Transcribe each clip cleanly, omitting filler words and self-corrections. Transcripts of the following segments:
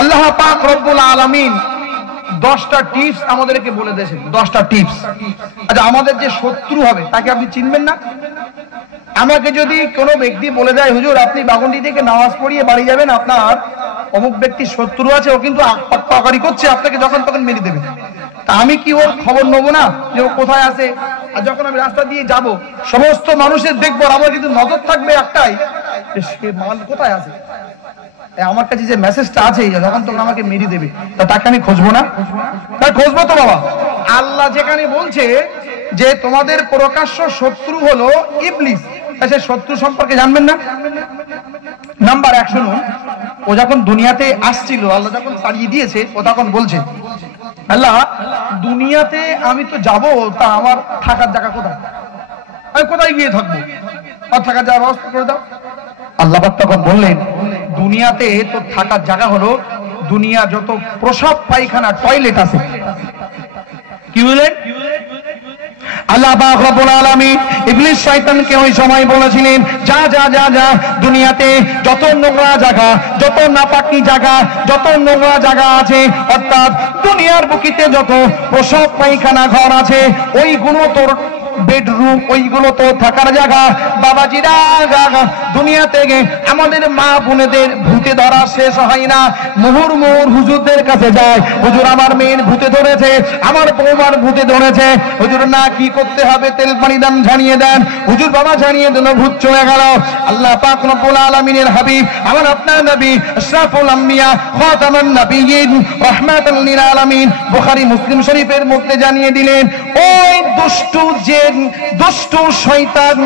আল্লাহ পাক রব্বুল আলামিন 10টা টিপস আমাদেরকে বলে দিয়েছেন। 10টা টিপস। আচ্ছা, আমাদের যে শত্রু হবে তাকে আপনি চিনবেন না? আমাকে যদি কোনো ব্যক্তি বলে দেয়, হুজুর আপনি বাগুন্ডি থেকে নামাজ পড়িয়ে বাড়ি যাবেন, আপনার অমুক ব্যক্তির শত্রু আছে, ও কিন্তু পাকারি করছে, আপনাকে যখন তখন মেরে দেবে, তা আমি কি ওর খবর নেবো না যে ও কোথায় আছে? আর যখন আমি রাস্তা দিয়ে যাব, সমস্ত মানুষের দেখবো, আমার কিন্তু নজর থাকবে একটাই, যে সে মাল কোথায় আছে, আমার কাছে যে মেসেজটা আছে যখন তখন আমাকে মেরে দেবে, তা তাকে আমি খুঁজবো না? তাই খুঁজবো তো বাবা। আল্লাহ যেখানে বলছে যে তোমাদের প্রকাশ্য শত্রু হলো ইবলিস, সে শত্রু সম্পর্কে জানবেন না? নাম্বার 1 শুনুন, ও যখন দুনিয়াতে আসছিল, আল্লাহ যখন তাড়িয়ে দিয়েছে, ও তখন বলছে, আল্লাহ দুনিয়াতে আমি তো যাব, তা আমার থাকার জায়গা কোথায়? আমি কোথায় গিয়ে থাকবো? আর থাকার জায়গা ব্যবস্থা করে দাও। আল্লাহ তখন বললেন, দুনিয়াতে তো থাকার জায়গা হলো দুনিয়া যত প্রসাব পায়খানা টয়লেট আছে। কি বলেন? আল্লাহ পাক রব্বুল আলামিন ইবলিস শয়তানকে ওই সময় বলেছিলেন, যা যা যা যা, দুনিয়াতে যত নোংরা জায়গা, যত নাপাকি জায়গা, যত নোংরা জায়গা আছে, অর্থাৎ দুনিয়ার বুকিতে যত প্রসাব পায়খানা ঘর আছে, ওইগুলো তোর বেডরুম, ওইগুলো তো থাকার জায়গা। বাবাজিরা, দুনিয়া থেকে আমাদের মা বোনেদের ভূতে ধরা শেষ হয় না, মুহুর হুজুরদের কাছে যায়, হুজুর আমার মেয়ের ভূতে ধরেছে, আমার বৌমার ভূতে ধরেছে, হুজুর না কি করতে হবে, তেল পানি দাম জানিয়ে দেন, হুজুর বাবা জানিয়ে দিল, ভূত চলে গেল। আল্লাহ পাক রব্বুল আলামিনের হাবিব, আমার আপনার নবী আশরাফুল আম্বিয়া খাতামুন নবিয়্যিন রাহমাতাল লিল আলামিন বুখারী মুসলিম শরীফের মধ্যে জানিয়ে দিলেন, ওই দুষ্ট জিন, দুষ্ট শয়তান,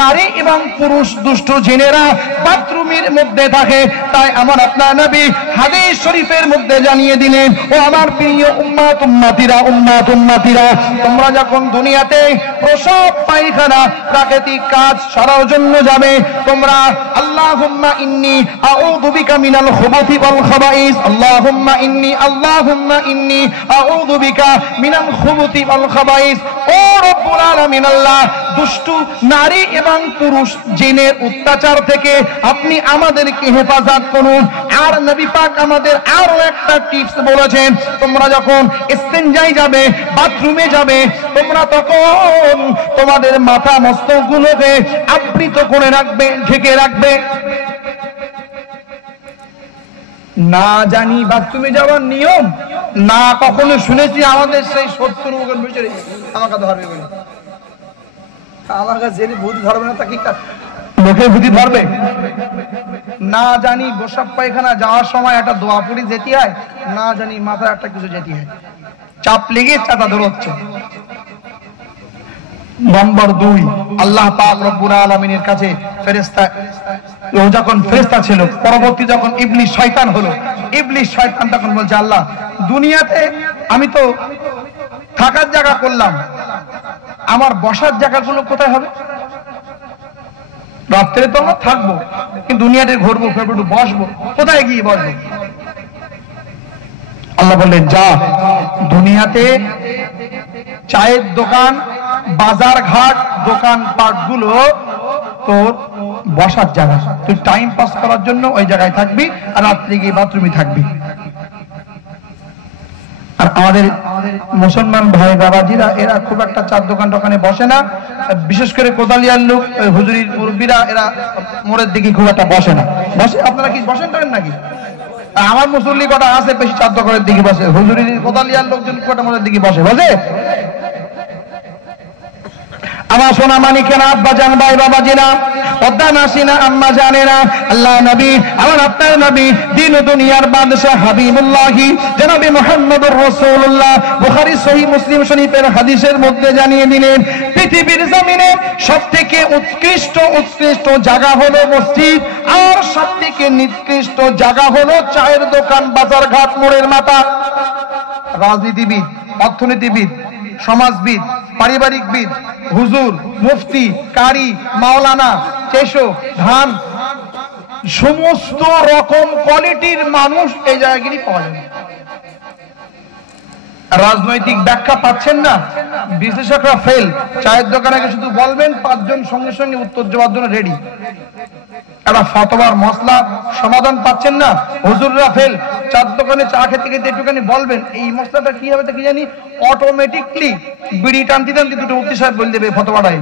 নারী এবং পুরুষ দুষ্ট জিনেরা বাথরুমের মধ্যে থাকে। তাই আমার আপনার নবী হাদিস শরীফের মধ্যে জানিয়ে দিলেন, ও আমার প্রিয় উম্মাত উম্মাতিরা, তোমরা যখন দুনিয়াতে প্রসব পায়খানা প্রাকৃতিক কাজ সারার জন্য যাবে, তোমরা আল্লাহুম্মা ইন্নী আউযু বিকা মিনাল খুবুথি ওয়াল খাবাইস, আল্লাহুম্মা ইন্নী আউযু বিকা মিনাল খুবুথি ওয়াল খাবাইস। ও রব্বুল আলামিন, আল্লাহ দুষ্ট নারী এবং পুরুষ জিনের অত্যাচার থেকে আপনি আমাদেরকে হেফাজত করুন। আর নবী পাক আমাদের আরো একটা টিপস বলেছেন, তোমরা যখন ইস্তেঞ্জায় যাবে, বাথরুমে যাবে, তোমরা তখন তোমাদের মাথা মস্তকগুলোকে আবৃত করে রাখবে, ঢেকে রাখবে। না জানি বাথরুমে যাওয়ার নিয়ম, না কখনো শুনেছি আমাদের সেই শত্রু বিষয়ে আমাকে ধরবে বলে, আমার কাছে জেনে ভূত ধরবে না, তা কি লোকে ভূতি ধরবে? না জানি গোসাপ পায়খানা যাওয়ার সময় একটা দোয়া পড়ি যেতে হয়, না জানি মাথায় একটা কিছু যেতে হয়, চাপ লেগে চাটা ধরছে। নম্বর 2, আল্লাহ পাক রব্বুল আলামিনের কাছে ফেরেশতা, ও যখন ফেরেশতা ছিল, পরবর্তী যখন ইবলিস শয়তান হলো, ইবলিস শয়তান তখন বলছে, আল্লাহ দুনিয়াতে আমি তো থাকার জায়গা করলাম, আমার বসার জায়গাগুলো কোথায় হবে? রাত্রে তো আমরা থাকবো, কিন্তু দুনিয়াতে ঘুরবো ফিরবো, একটু বসবো, কোথায় গিয়ে বসবো? আল্লাহ বললেন, যা দুনিয়াতে চায়ের দোকান, বাজার ঘাট, দোকান পাট গুলো তোর বসার জায়গা, তুই টাইম পাস করার জন্য ওই জায়গায় থাকবি, আর রাত্রে গিয়ে বাথরুমে থাকবি। আর আমাদের মুসলমান ভাই বাবাজিরা, এরা খুব একটা চার দোকান টোকানে বসে না, বিশেষ করে কোদালিয়ার লোক, হুজুরির মুরব্বীরা, এরা মোড়ের দিকে খুব একটা বসে না। বসে? আপনারা কি বসেন করেন নাকি? আমার মুসল্লি কটা আছে বেশি চার দোকানের দিকে বসে, হুজুরির কোদালিয়ার লোকজন কটা মোড়ের দিকে বসে। আমার সোনা মানিকেরা, আব্বা জান, ভাই বাবাজিরা, পদ্মা নাসিনা, আম্মা জানেরা, আল্লাহ নবী, আমার আপনার নবী, দিন ও দুনিয়ার বাদশাহ হাবিবুল্লাহি জনাবে মুহাম্মদুর রাসূলুল্লাহ বুখারী সহিহ মুসলিম শরীফের হাদিসের মধ্যে জানিয়ে দিলেন, পৃথিবীর জমিনে সবথেকে উৎকৃষ্ট জায়গা হলো মসজিদ, আর সবথেকে নিকৃষ্ট জায়গা হলো চায়ের দোকান, বাজার ঘাট, মোড়ের মাথা। রাজনীতিবিদ, অর্থনীতিবিদ, সমাজবিদ, পারিবারিকবিদ, হুজুর, মুফতি, কারি, মাওলানা, চেশো, ধান, সমস্ত রকম কোয়ালিটির মানুষ এই জায়গাগুলি পাওয়া যায়। রাজনৈতিক ব্যাখ্যা পাচ্ছেন না, বিশ্লেষকরা ফেল। চায়ের দোকানে শুধু বলবেন, 5 জন সঙ্গে সঙ্গে উত্তর জবাব জন্য রেডি। একটা ফতোয়ার মশলা সমাধান পাচ্ছেন না, হুজুররা ফেল, চার দোকানে চা খেতে খেতে একটুখানি বলবেন এই মশলাটা কি হবে তা কি জানি, অটোমেটিকলি বিড়ি টানতে টানতে দুটো মুফতি সাহেব বলে দেবে ফতোয়াটাই।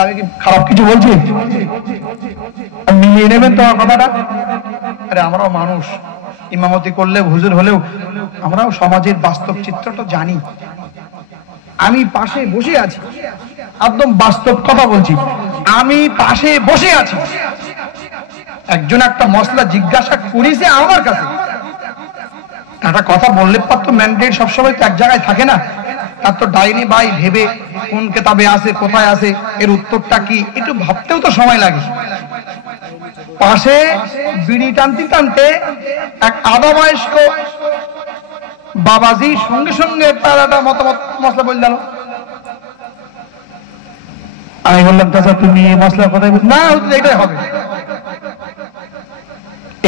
আমি কি খারাপ কিছু বলছি? মিলিয়ে নেবেন তো আমার কথাটা। আরে আমরাও মানুষ, ইমামতি করলেও হুজুর হলেও আমরাও সমাজের বাস্তব চিত্রটা জানি। আমি পাশে বসে আছি, একদম বাস্তব কথা বলছি, আমি পাশে বসে আছি, একজন একটা মশলা জিজ্ঞাসা করেছে আমার কাছে, একটা কথা বললে পারতো, ম্যান্ডেট সবসময় তো এক জায়গায় থাকে না, তার তো ডাইনি বাই ভেবে কোন কেতাবে আছে, কোথায় আছে, এর উত্তরটা কি, একটু ভাবতেও তো সময় লাগে। পাশে বিড়ি টানতে টানতে এক আধা বয়স্ক বাবাজি সঙ্গে সঙ্গে তার একটা মতামত মশলা বলে দিল। আমি বললাম চাচা তুমি এই মশলার কথাই বল না, এটাই হবে।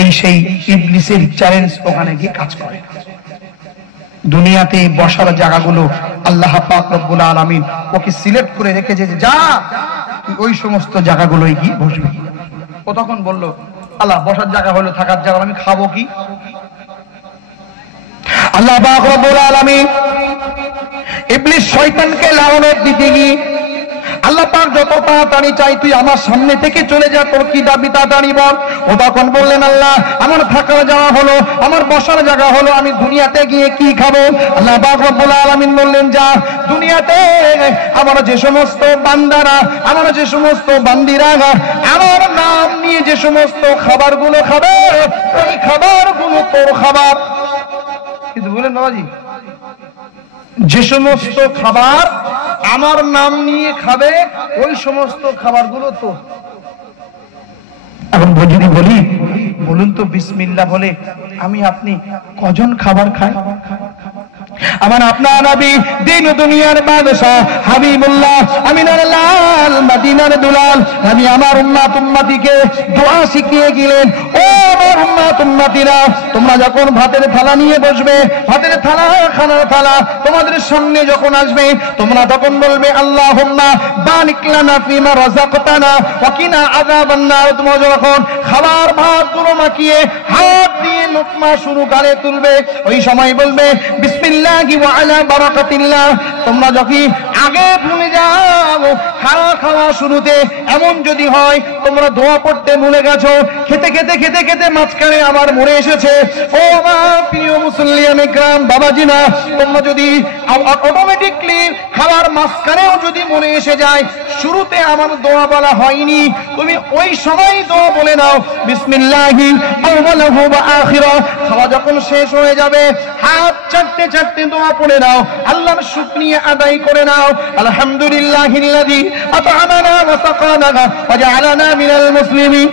এই সেই ইবলিসের চ্যালেঞ্জ ওখানে গিয়ে কাজ করে। দুনিয়াতে বসার জায়গাগুলো আল্লাহ পাক রব্বুল আলামিন ওকে সিলেক্ট করে রেখেছে যে যা ওই সমস্ত জায়গাগুলোই গিয়ে বসবি। ও তখন বলল আল্লাহ বসার জায়গা হলো, থাকার জায়গা, আমি খাবো কি? আল্লাহ পাক রব্বুল আলামিন ইবলিস শয়তানকে লানত দিতে গিয়ে আল্লাহ পাক যত তাড়াতাড়ি চাই তুই আমার সামনে থেকে চলে যা, তোর কি দাবি তাড়াতাড়ি বল। ও তখন বললেন আল্লাহ আমার থাকার জায়গা হলো, আমার বসার জায়গা হলো, আমি দুনিয়াতে গিয়ে কি খাবো? আল্লাহ পাক রব্বুল আলামিন বললেন যা দুনিয়াতে আমার যে সমস্ত বান্দারা, আমার যে সমস্ত বান্দিরা আমার নাম নিয়ে যে সমস্ত খাবারগুলো খাবে ওই খাবারগুলো তোর খাবার। কিন্তু বলেন বাবাজি, যে সমস্ত খাবার আমার নাম নিয়ে খাবে ওই সমস্ত খাবারগুলো তো। এখন যদি বলি বলুন তো বিসমিল্লাহ বলে আমি আপনি কজন খাবার খাই? আমার আপনার নবী দিন দুনিয়ার বাদশাহ হাবিবুল্লাহ আমিনার লাল মদিনার দুলাল নবী আমার উম্মত উম্মতিকে দোয়া শিখিয়ে গেলেন, ও আমার উম্মত উম্মতিরা তোমরা যখন ভাতের থালা নিয়ে বসবে, ভাতের থালা খানার থালা তোমাদের সামনে যখন আসবে, তোমরা তখন বলবে আল্লাহুম্মা বারিক লানা ফিমা রাযাকতানা ওয়া কিনা আযাবান নার। তোমরা যখন খাবার ভাতগুলো মাখিয়ে হাত দিয়ে লোকমা শুরু করে তুলবে, ওই সময় বলবে বিসমিল্লাহি ওয়া আলা বারাকাতিল্লাহ। তোমরা যখন আগে ভুলে যাও খাওয়া শুরুতে, এমন যদি হয় তোমরা দোয়া পড়তে ভুলে গেছো, খেতে খেতে খেতে খেতে মাঝখানে আবার মরে এসেছে, ও আমার প্রিয় মুসল্লিয়ান ইকরাম বাবাজিনা, তোমরা যদি অটোমেটিকলি খাবার মাঝখানেও যদি মনে এসে যায় শুরুতে আমার দোয়া বলা হয়নি, তুমি ওই সময় দোয়া বলে নাও বিসমিল্লাহি আউয়ালাহু ওয়া আখিরাহু। খাওয়া যখন শেষ হয়ে যাবে হাত চাটতে চাটতে দোয়া পড়ে নাও, আল্লাহর শুকরিয়া আদায় করে নাও, আলহামদুলিল্লাহিল্লাযী আত'আমানা ওয়া সাকানা ওয়া জা'আলানা মিনাল মুসলিমিন।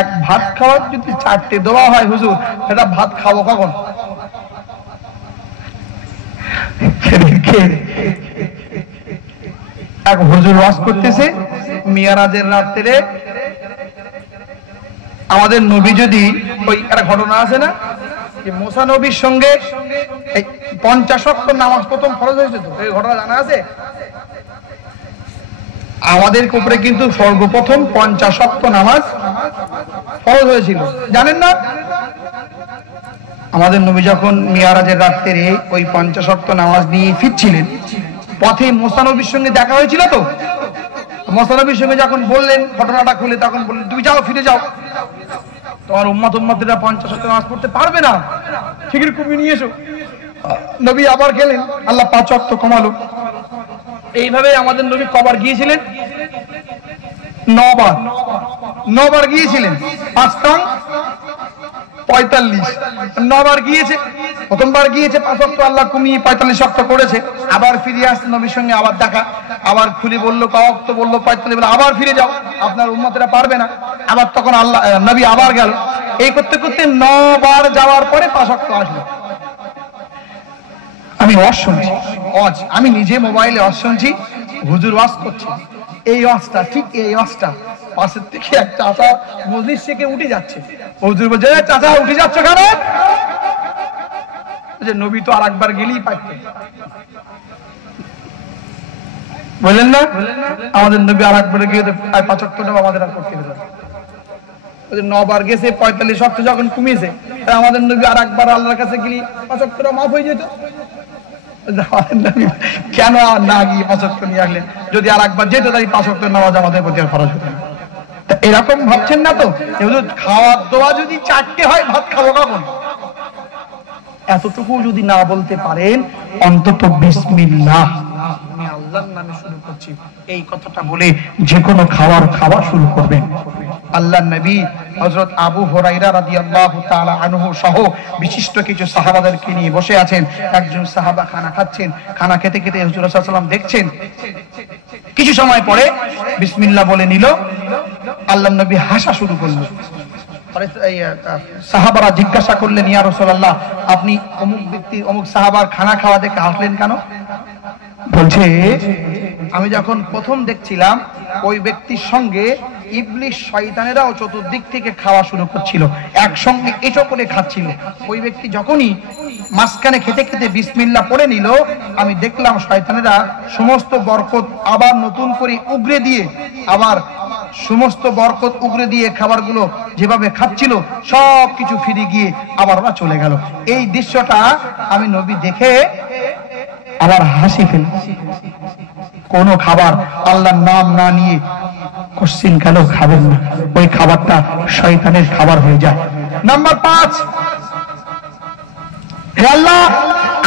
এক ভাত খাওয়ার যদি চারটে দোয়া হয় হুজুর, এটা ভাত খাবো কখন? এক হুজুর ওয়াজ করতেছে মিরাজের রাত্রে, আমাদের নবী যদি ওই একটা ঘটনা আছে না যে মুসা নবীর সঙ্গে 50 ওয়াক্ত নামাজ প্রথম ফরজ হয়েছে, তো এই ঘটনা জানা আছে? আমাদের উপরে কিন্তু সর্বপ্রথম 50 ওয়াক্ত নামাজ ফরজ হয়েছিল, জানেন না? আমাদের নবী যখন মিরাজের রাত্রে ওই 50 ওয়াক্ত নামাজ নিয়ে ফিরছিলেন, পথে মুসা নবীর সঙ্গে দেখা হয়েছিল। তো মুসা নবীর সঙ্গে যখন বললেন ঘটনাটা খুলে, তখন বললেন তুমি যাও, ফিরে যাও, তোমার উম্মত উম্মতেরা 50 ওয়াক্ত নামাজ পড়তে পারবে না, ঠিকই কমিয়ে নিয়ে এসো। নবী আবার গেলেন, আল্লাহ 5 ওয়াক্ত কমালো। এইভাবে আমাদের নবী কবার গিয়েছিলেন? 9 বার গিয়েছিলেন, 5 টাং 45, 9 বার গিয়েছে। প্রথমবার গিয়েছে 5 ওয়াক্ত, আল্লাহ কমিয়ে 45 ওয়াক্ত করেছে। আবার ফিরে আসছে নবীর সঙ্গে, আবার দেখা, আবার খুলে বললো ওয়াক্ত, বললো 45, বলে আবার ফিরে যাও, আপনার উম্মতেরা পারবে না। আবার তখন আল্লাহ নবী আবার গেল, এই করতে করতে 9 বার যাওয়ার পরে 5 ওয়াক্ত আসলো। আমি ওয়াজ শুনছি, আমি নিজে মোবাইলে ওয়াজ শুনছি, হুজুর ওয়াজ করছে, এই ওয়াজটা ঠিক এই ওয়াজটা পাশের থেকে এক চাচা মজলিস থেকে উঠে যাচ্ছে। হুজুর বলছে চাচা উঠে যাচ্ছ কেন? যে নবী তো আর একবার গেলেই পাইতেন। বললেন না? আমাদের নবী আর একবারে গিয়ে 5 ওয়াক্ত নামাজ আমাদের আর করতে দিল না। ওই যে 9 বার গেছে 45 ওয়াক্ত যখন কমিয়েছে, আমাদের নবী আর একবার আল্লাহর কাছে গেলে 5 ওয়াক্ত মাফ হয়ে যেত। কেন না গিয়ে 5 ওয়াক্ত নিয়ে আসলেন? যদি আর একবার যেত তাই 5 ওয়াক্ত নামাজ আমাদের প্রতি আর ফরজ হতো না। এরকম ভাবছেন না তো? খাওয়ার দোয়া যদি 4টে হয়, ভাত খাবো কখন? এতটুকু যদি না বলতে পারেন, অন্তত বিসমিল্লাহ, আমি আল্লাহর নামে শুরু করছি, এই কথাটা বলে যে কোনো খাওয়া শুরু করবেন। আল্লাহর নবী হযরত আবু হুরায়রা রাদিয়াল্লাহু তাআলা আনহু সহ বিশিষ্ট কিছু সাহাবাদেরকে নিয়ে বসে আছেন। একজন সাহাবা খানা খাচ্ছেন, খানা খেতে খেতে হুজুর সাল্লাল্লাহু আলাইহি ওয়াসাল্লাম দেখছেন। কিছু সময় পরে বিসমিল্লাহ বলে নিল, আল্লাহর নবী হাসা শুরু করলেন। সাহাবারা জিজ্ঞাসা করলেন, ইয়া রাসূলুল্লাহ, আপনি অমুক ব্যক্তি অমুক সাহাবার খানা খাওয়া দেখে হাসলেন কেন? বলছে, আমি যখন প্রথম দেখছিলাম ওই ব্যক্তির সঙ্গে ইবলিশ শয়তানেরাও চতুর্দিক থেকে খাওয়া শুরু করছিল, একসঙ্গে এটো করে খাচ্ছিল। ওই ব্যক্তি যখনই মাঝখানে খেতে খেতে বিসমিল্লাহ পড়ে নিল, আমি দেখলাম শয়তানেরা সমস্ত বরকত আবার নতুন করে উগরে দিয়ে, আবার সমস্ত বরকত উগরে দিয়ে খাবারগুলো যেভাবে খাচ্ছিল সব কিছু ফিরে গিয়ে আবার ওরা চলে গেল। এই দৃশ্যটা আমি নবী দেখে আবার হাসি ফেল। কোন খাবার আল্লাহর নাম না নিয়ে কোশ্চিন কেন খাবেন না, ওই খাবারটা শয়তানের খাবার হয়ে যায়। নাম্বার 5, হে আল্লাহ,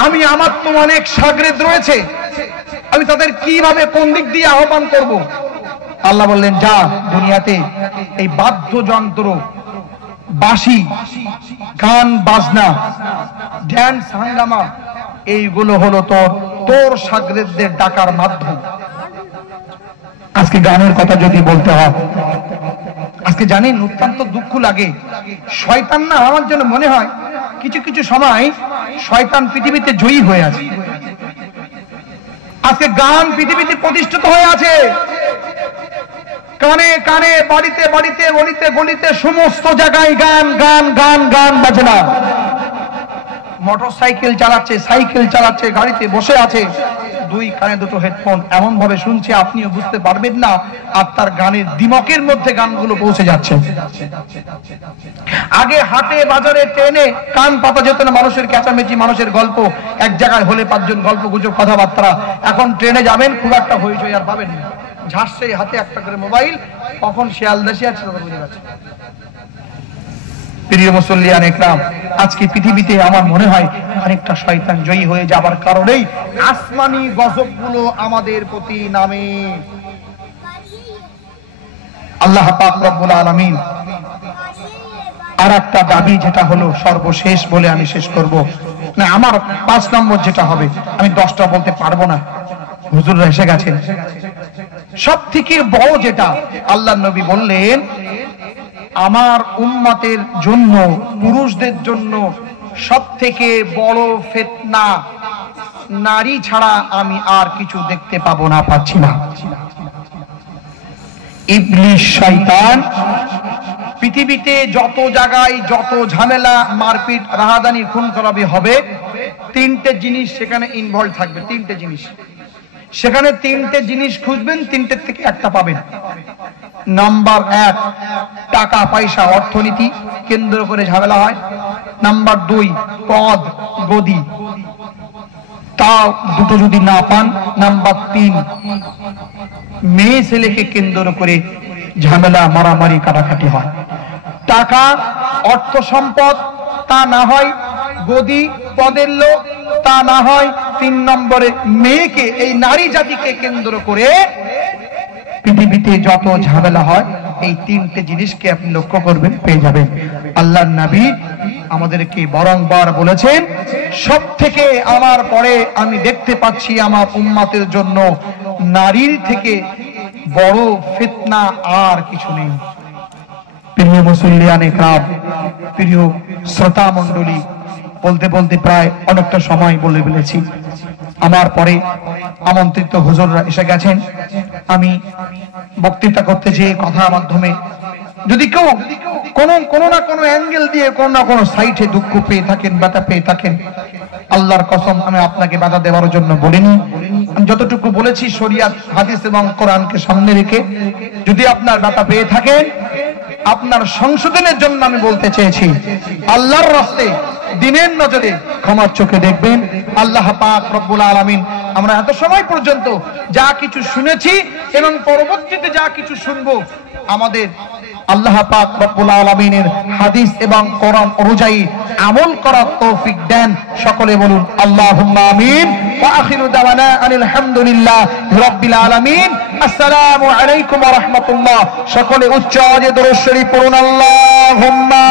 আমি আমার তো অনেক শাগরেদ রয়েছে, আমি তাদের কিভাবে কোন দিক দিয়ে আহ্বান করব? আল্লাহ বললেন, যা, দুনিয়াতে এই বাদ্যযন্ত্র, বাঁশি, গান বাজনা, ড্যান্স, হাঙ্গামা, এইগুলো হলো তোর শাগরেদদের ডাকার মাধ্যম। আজকে গানের কথা যদি বলতে হয়, আজকে জানেন অত্যন্ত দুঃখ লাগে। শয়তান না, আমার জন্য মনে হয় কিছু কিছু সময় শয়তান পৃথিবীতে জয়ী হয়ে আছে। আজকে গান পৃথিবীতে প্রতিষ্ঠিত হয়ে আছে, কানে কানে, বাড়িতে বাড়িতে, গলিতে গলিতে, সমস্ত জায়গায় গান গান গান গান বাজনা। মোটর সাইকেল চালাচ্ছে, সাইকেল চালাচ্ছে, গাড়িতে বসে আছে, 2 কানে 2 হেডফোন, এমন ভাবে শুনছে আপনিও বুঝতে পারবেন না, আর তার গানের দিমকের মধ্যে গানগুলো পৌঁছে যাচ্ছে। আগে হাটে বাজারে ট্রেনে কান পাতা যেত না, মানুষের চেঁচামেচি, মানুষের গল্প, এক জায়গায় হলে 5 জন গল্প গুজব কথাবার্তা। এখন ট্রেনে যাবেন, খুব একটা হইচই আর পাবেন না, ঝাঁসছে হাতে একটা করে মোবাইল, কখন শিয়ালদাসী আছে বুঝে যাচ্ছে। প্রিয় মুসল্লিয়ান ইকরাম, আজকে পৃথিবীতে আমার মনে হয় অনেকটা শয়তান জয়ী হয়ে যাবার কারণেই আসমানি গজবগুলো আমাদের প্রতি নামে। আল্লাহ পাক রব্বুল আলামিন আর একটা দাবি, যেটা হলো সর্বশেষ বলে আমি শেষ করব না, আমার 5 নম্বর যেটা হবে, আমি 10টা বলতে পারবো না, হুজুররা এসে গেছেন। সব থেকে বড় যেটা আল্লাহর নবী বললেন, আমার উম্মতের জন্য, পুরুষদের জন্য সব থেকে বড় ফিতনা নারী ছাড়া আমি আর কিছু দেখতে পাবো না, পাচ্ছি না। ইবলিশ শয়তান পৃথিবীতে যত জায়গায় যত ঝামেলা, মারপিট, রাহাদানি, খুন খারাপি হবে, 3টে জিনিস সেখানে ইনভলভ থাকবে। 3টে জিনিস সেখানে, 3টে জিনিস খুঁজবেন, 3টের থেকে একটা পাবেন। নাম্বার 1, টাকা পয়সা, অর্থনীতি কেন্দ্র করে ঝামেলা হয়। নাম্বার 2, পদ গদি, তাও দুটো যদি না পান। নাম্বার 3, মেয়ে ছেলেকে কেন্দ্র করে ঝামেলা, মারামারি, কাটাকাটি হয়। টাকা, অর্থ সম্পদ, তা না হয় গদি, পদের লোক, তা না হয় 3 নম্বরে মেয়েকে, এই নারী জাতিকে কেন্দ্র করে পৃথিবীতে যত ঝামেলা হয়, এই 3টে জিনিসকে আপনি লক্ষ্য করবেন, পেয়ে যাবেন। আল্লাহর নবী আমাদেরকে বারংবার বলেছেন, সব থেকে আমার পরে আমি দেখতে পাচ্ছি আমার উম্মতের জন্য নারীর থেকে বড় ফিতনা আর কিছু নেই। প্রিয় মুসল্লিয়ান ইকরাম, প্রিয় শ্রোতা মণ্ডলী, বলতে বলতে প্রায় অনেকটা সময় বলে ফেলেছি। আমার পরে আমন্ত্রিত হুজুররা এসে গেছেন। আমি বক্তৃতা করতে চেয়ে কথার মাধ্যমে যদি কেউ কোনো না কোনো অ্যাঙ্গেল দিয়ে কোনো না কোনো সাইটে দুঃখ পেয়ে থাকেন, ব্যথা পেয়ে থাকেন, আল্লাহর কসম আমি আপনাকে বাধা দেওয়ার জন্য বলিনি। আমি যতটুকু বলেছি শরিয়াত, হাদিস এবং কোরআনকে সামনে রেখে, যদি আপনার ব্যথা পেয়ে থাকেন আপনার সংশোধনের জন্য আমি বলতে চেয়েছি, আল্লাহর রাস্তায় দিনের নজরে ক্ষমার চোখে দেখবেন। আল্লাহ পাক রব্বুল আলামিন আমরা এত সময় পর্যন্ত যা কিছু শুনেছি এবং পরবর্তীতে যা কিছু শুনবো, আমাদের আল্লাহ পাক রব্বুল আলামিনের হাদিস এবং কোরআন অনুযায়ী আমল করার তৌফিক দেন। সকলে বলুন আল্লাহুম্মা আমিন। ওয়া আখিরু দাওয়ানা আনিল হামদুলিল্লাহ রাব্বিল আলামিন। আসসালামু আলাইকুম ওয়া রাহমাতুল্লাহ। সকলে উচ্চ আওয়াজে দরুদ শরীফ পড়ুন। আল্লাহুম্মা